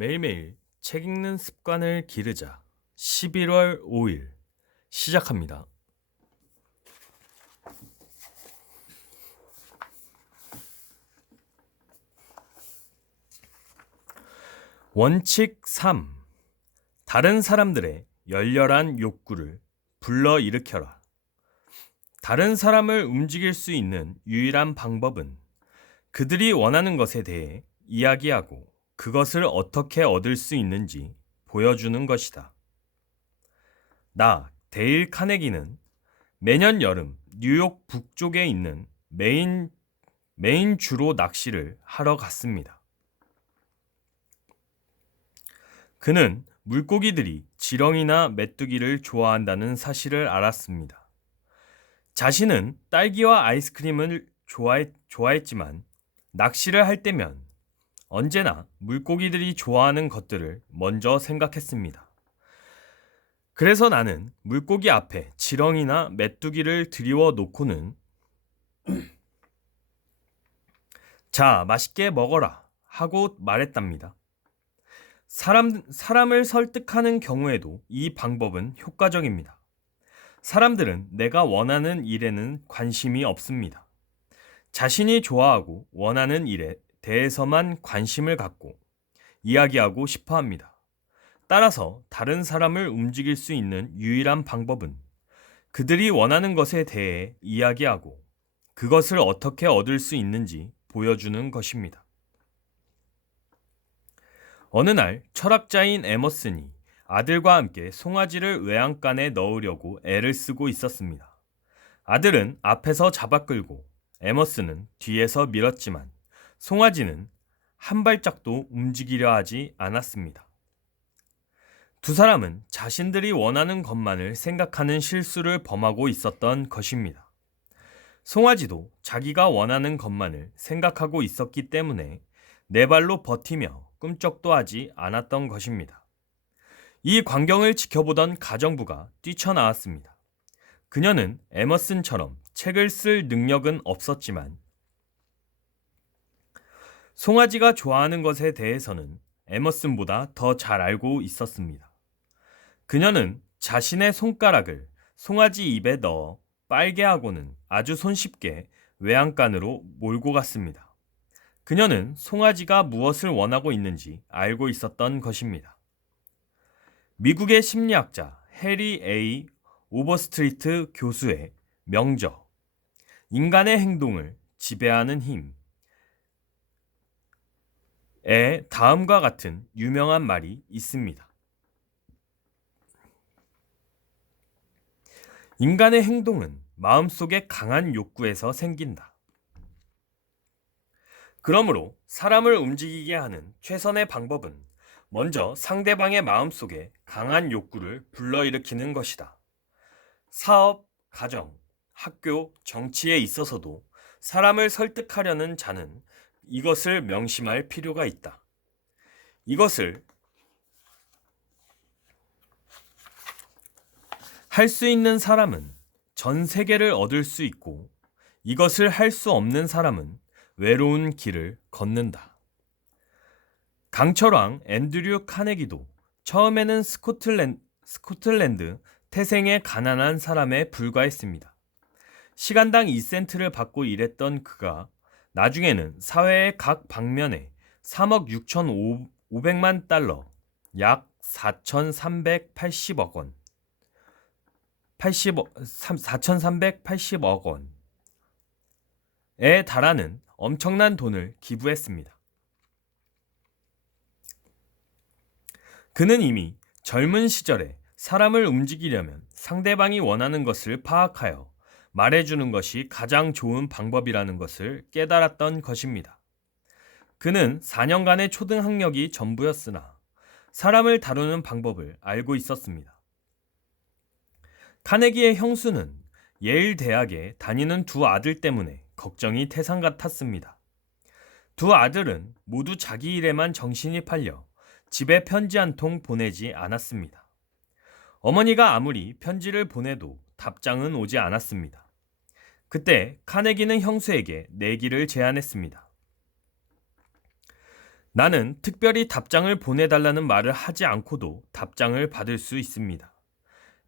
매일매일 책 읽는 습관을 기르자. 11월 5일 시작합니다. 원칙 3. 다른 사람들의 열렬한 욕구를 불러일으켜라. 다른 사람을 움직일 수 있는 유일한 방법은 그들이 원하는 것에 대해 이야기하고 그것을 어떻게 얻을 수 있는지 보여주는 것이다. 데일 카네기는 매년 여름 뉴욕 북쪽에 있는 메인 주로 낚시를 하러 갔습니다. 그는 물고기들이 지렁이나 메뚜기를 좋아한다는 사실을 알았습니다. 자신은 딸기와 아이스크림을 좋아했지만 낚시를 할 때면 언제나 물고기들이 좋아하는 것들을 먼저 생각했습니다. 그래서 나는 물고기 앞에 지렁이나 메뚜기를 들이워 놓고는 자, 맛있게 먹어라 하고 말했답니다. 사람을 설득하는 경우에도 이 방법은 효과적입니다. 사람들은 내가 원하는 일에는 관심이 없습니다. 자신이 좋아하고 원하는 일에 대해서만 관심을 갖고 이야기하고 싶어 합니다. 따라서 다른 사람을 움직일 수 있는 유일한 방법은 그들이 원하는 것에 대해 이야기하고 그것을 어떻게 얻을 수 있는지 보여주는 것입니다. 어느 날 철학자인 에머슨이 아들과 함께 송아지를 외양간에 넣으려고 애를 쓰고 있었습니다. 아들은 앞에서 잡아 끌고 에머슨은 뒤에서 밀었지만 송아지는 한 발짝도 움직이려 하지 않았습니다. 두 사람은 자신들이 원하는 것만을 생각하는 실수를 범하고 있었던 것입니다. 송아지도 자기가 원하는 것만을 생각하고 있었기 때문에 네 발로 버티며 꿈쩍도 하지 않았던 것입니다. 이 광경을 지켜보던 가정부가 뛰쳐나왔습니다. 그녀는 에머슨처럼 책을 쓸 능력은 없었지만 송아지가 좋아하는 것에 대해서는 에머슨보다 더 잘 알고 있었습니다. 그녀는 자신의 손가락을 송아지 입에 넣어 빨게 하고는 아주 손쉽게 외양간으로 몰고 갔습니다. 그녀는 송아지가 무엇을 원하고 있는지 알고 있었던 것입니다. 미국의 심리학자 해리 A. 오버스트리트 교수의 명저, 인간의 행동을 지배하는 힘에 다음과 같은 유명한 말이 있습니다. 인간의 행동은 마음속의 강한 욕구에서 생긴다. 그러므로 사람을 움직이게 하는 최선의 방법은 먼저 상대방의 마음속에 강한 욕구를 불러일으키는 것이다. 사업, 가정, 학교, 정치에 있어서도 사람을 설득하려는 자는 이것을 명심할 필요가 있다. 이것을 할 수 있는 사람은 전 세계를 얻을 수 있고 이것을 할 수 없는 사람은 외로운 길을 걷는다. 강철왕 앤드류 카네기도 처음에는 스코틀랜드 태생의 가난한 사람에 불과했습니다. 시간당 2센트를 받고 일했던 그가 나중에는 사회의 각 방면에 3억 6,500만 달러, 약 4,380억 원, 4,380억 원에 달하는 엄청난 돈을 기부했습니다. 그는 이미 젊은 시절에 사람을 움직이려면 상대방이 원하는 것을 파악하여 말해주는 것이 가장 좋은 방법이라는 것을 깨달았던 것입니다. 그는 4년간의 초등학력이 전부였으나 사람을 다루는 방법을 알고 있었습니다. 카네기의 형수는 예일 대학에 다니는 두 아들 때문에 걱정이 태산 같았습니다. 두 아들은 모두 자기 일에만 정신이 팔려 집에 편지 한 통 보내지 않았습니다. 어머니가 아무리 편지를 보내도 답장은 오지 않았습니다. 그때 카네기는 형수에게 내기를 제안했습니다. 나는 특별히 답장을 보내달라는 말을 하지 않고도 답장을 받을 수 있습니다.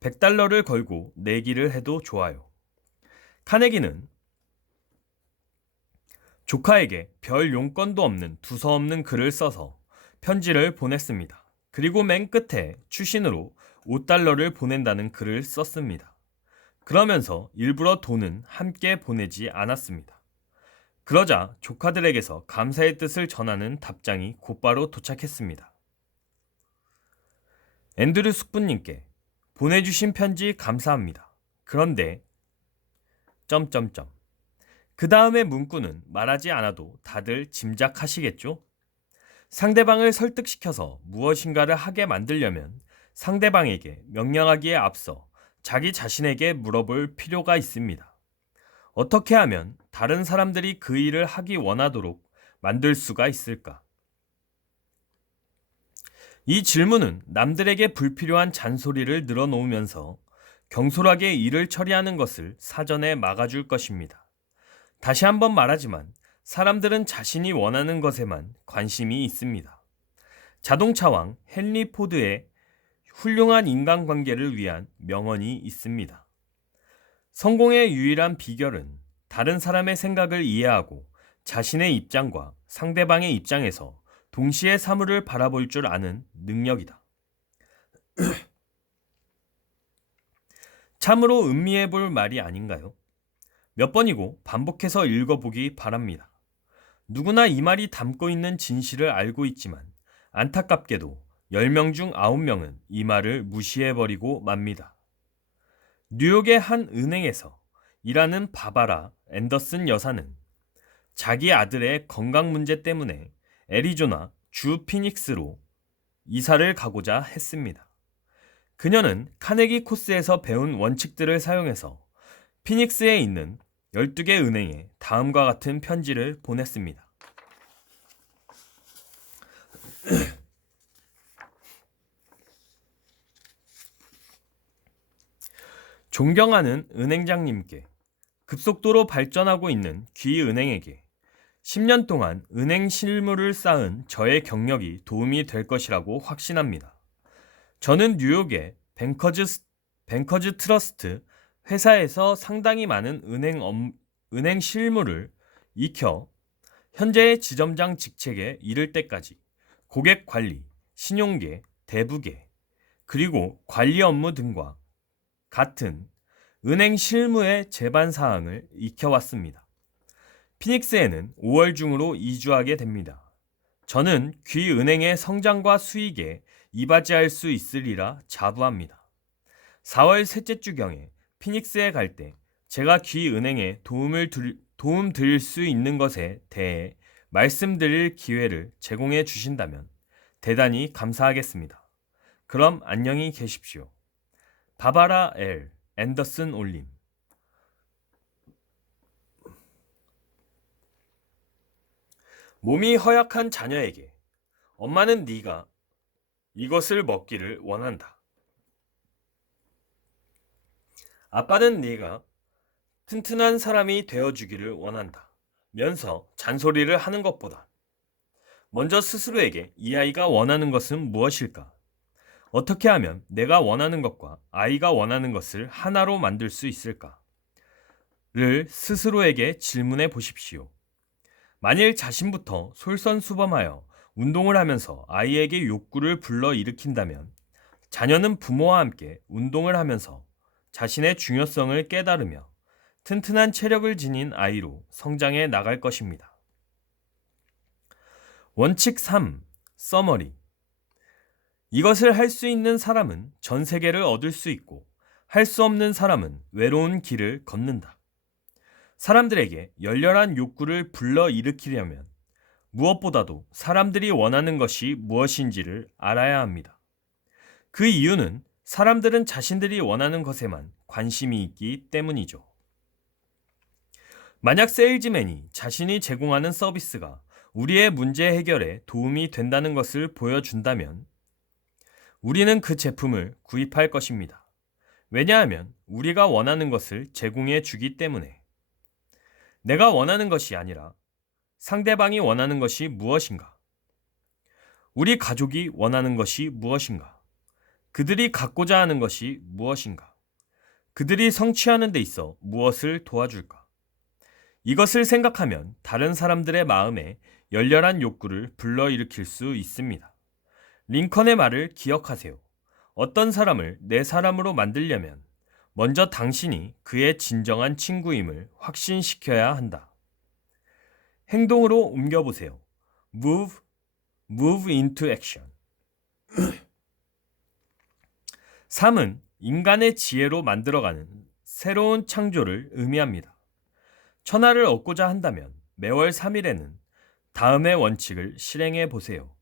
$100를 걸고 내기를 해도 좋아요. 카네기는 조카에게 별 용건도 없는 두서없는 글을 써서 편지를 보냈습니다. 그리고 맨 끝에 추신으로 $5를 보낸다는 글을 썼습니다. 그러면서 일부러 돈은 함께 보내지 않았습니다. 그러자 조카들에게서 감사의 뜻을 전하는 답장이 곧바로 도착했습니다. 앤드류 숙부님께 보내주신 편지 감사합니다. 그런데 그 다음의 문구는 말하지 않아도 다들 짐작하시겠죠? 상대방을 설득시켜서 무엇인가를 하게 만들려면 상대방에게 명령하기에 앞서 자기 자신에게 물어볼 필요가 있습니다. 어떻게 하면 다른 사람들이 그 일을 하기 원하도록 만들 수가 있을까? 이 질문은 남들에게 불필요한 잔소리를 늘어놓으면서 경솔하게 일을 처리하는 것을 사전에 막아줄 것입니다. 다시 한번 말하지만 사람들은 자신이 원하는 것에만 관심이 있습니다. 자동차왕 헨리 포드의 훌륭한 인간관계를 위한 명언이 있습니다. 성공의 유일한 비결은 다른 사람의 생각을 이해하고 자신의 입장과 상대방의 입장에서 동시에 사물을 바라볼 줄 아는 능력이다. 참으로 음미해 볼 말이 아닌가요? 몇 번이고 반복해서 읽어보기 바랍니다. 누구나 이 말이 담고 있는 진실을 알고 있지만 안타깝게도 10명 중 9명은 이 말을 무시해버리고 맙니다. 뉴욕의 한 은행에서 일하는 바바라 앤더슨 여사는 자기 아들의 건강 문제 때문에 애리조나 주 피닉스로 이사를 가고자 했습니다. 그녀는 카네기 코스에서 배운 원칙들을 사용해서 피닉스에 있는 12개 은행에 다음과 같은 편지를 보냈습니다. 존경하는 은행장님께, 급속도로 발전하고 있는 귀은행에게 10년 동안 은행 실무를 쌓은 저의 경력이 도움이 될 것이라고 확신합니다. 저는 뉴욕의 뱅커즈 트러스트 회사에서 상당히 많은 은행 실무를 익혀 현재의 지점장 직책에 이를 때까지 고객 관리, 신용계, 대부계, 그리고 관리 업무 등과 같은 은행 실무의 제반 사항을 익혀왔습니다. 피닉스에는 5월 중으로 이주하게 됩니다. 저는 귀은행의 성장과 수익에 이바지할 수 있으리라 자부합니다. 4월 셋째 주경에 피닉스에 갈 때 제가 귀은행에 도움 드릴 수 있는 것에 대해 말씀드릴 기회를 제공해 주신다면 대단히 감사하겠습니다. 그럼 안녕히 계십시오. 바바라 L. 앤더슨 올림. 몸이 허약한 자녀에게 엄마는 네가 이것을 먹기를 원한다. 아빠는 네가 튼튼한 사람이 되어주기를 원한다. 면서 잔소리를 하는 것보다 먼저 스스로에게 이 아이가 원하는 것은 무엇일까? 어떻게 하면 내가 원하는 것과 아이가 원하는 것을 하나로 만들 수 있을까? 를 스스로에게 질문해 보십시오. 만일 자신부터 솔선수범하여 운동을 하면서 아이에게 욕구를 불러일으킨다면 자녀는 부모와 함께 운동을 하면서 자신의 중요성을 깨달으며 튼튼한 체력을 지닌 아이로 성장해 나갈 것입니다. 원칙 3. 서머리. 이것을 할 수 있는 사람은 전 세계를 얻을 수 있고 할 수 없는 사람은 외로운 길을 걷는다. 사람들에게 열렬한 욕구를 불러일으키려면 무엇보다도 사람들이 원하는 것이 무엇인지를 알아야 합니다. 그 이유는 사람들은 자신들이 원하는 것에만 관심이 있기 때문이죠. 만약 세일즈맨이 자신이 제공하는 서비스가 우리의 문제 해결에 도움이 된다는 것을 보여준다면 우리는 그 제품을 구입할 것입니다. 왜냐하면 우리가 원하는 것을 제공해 주기 때문에. 내가 원하는 것이 아니라 상대방이 원하는 것이 무엇인가? 우리 가족이 원하는 것이 무엇인가? 그들이 갖고자 하는 것이 무엇인가? 그들이 성취하는 데 있어 무엇을 도와줄까? 이것을 생각하면 다른 사람들의 마음에 열렬한 욕구를 불러일으킬 수 있습니다. 링컨의 말을 기억하세요. 어떤 사람을 내 사람으로 만들려면 먼저 당신이 그의 진정한 친구임을 확신시켜야 한다. 행동으로 옮겨보세요. Move into action. 3은 인간의 지혜로 만들어가는 새로운 창조를 의미합니다. 천하를 얻고자 한다면 매월 3일에는 다음의 원칙을 실행해 보세요.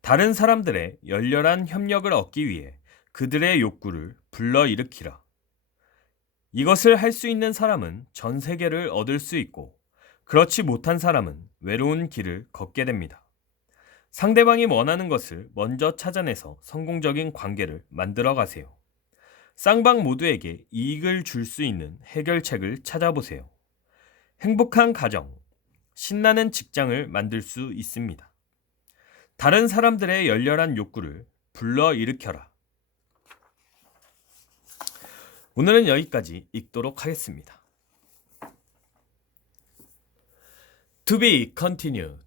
다른 사람들의 열렬한 협력을 얻기 위해 그들의 욕구를 불러일으키라. 이것을 할 수 있는 사람은 전 세계를 얻을 수 있고, 그렇지 못한 사람은 외로운 길을 걷게 됩니다. 상대방이 원하는 것을 먼저 찾아내서 성공적인 관계를 만들어 가세요. 쌍방 모두에게 이익을 줄 수 있는 해결책을 찾아보세요. 행복한 가정, 신나는 직장을 만들 수 있습니다. 다른 사람들의 열렬한 욕구를 불러일으켜라. 오늘은 여기까지 읽도록 하겠습니다. To be continued.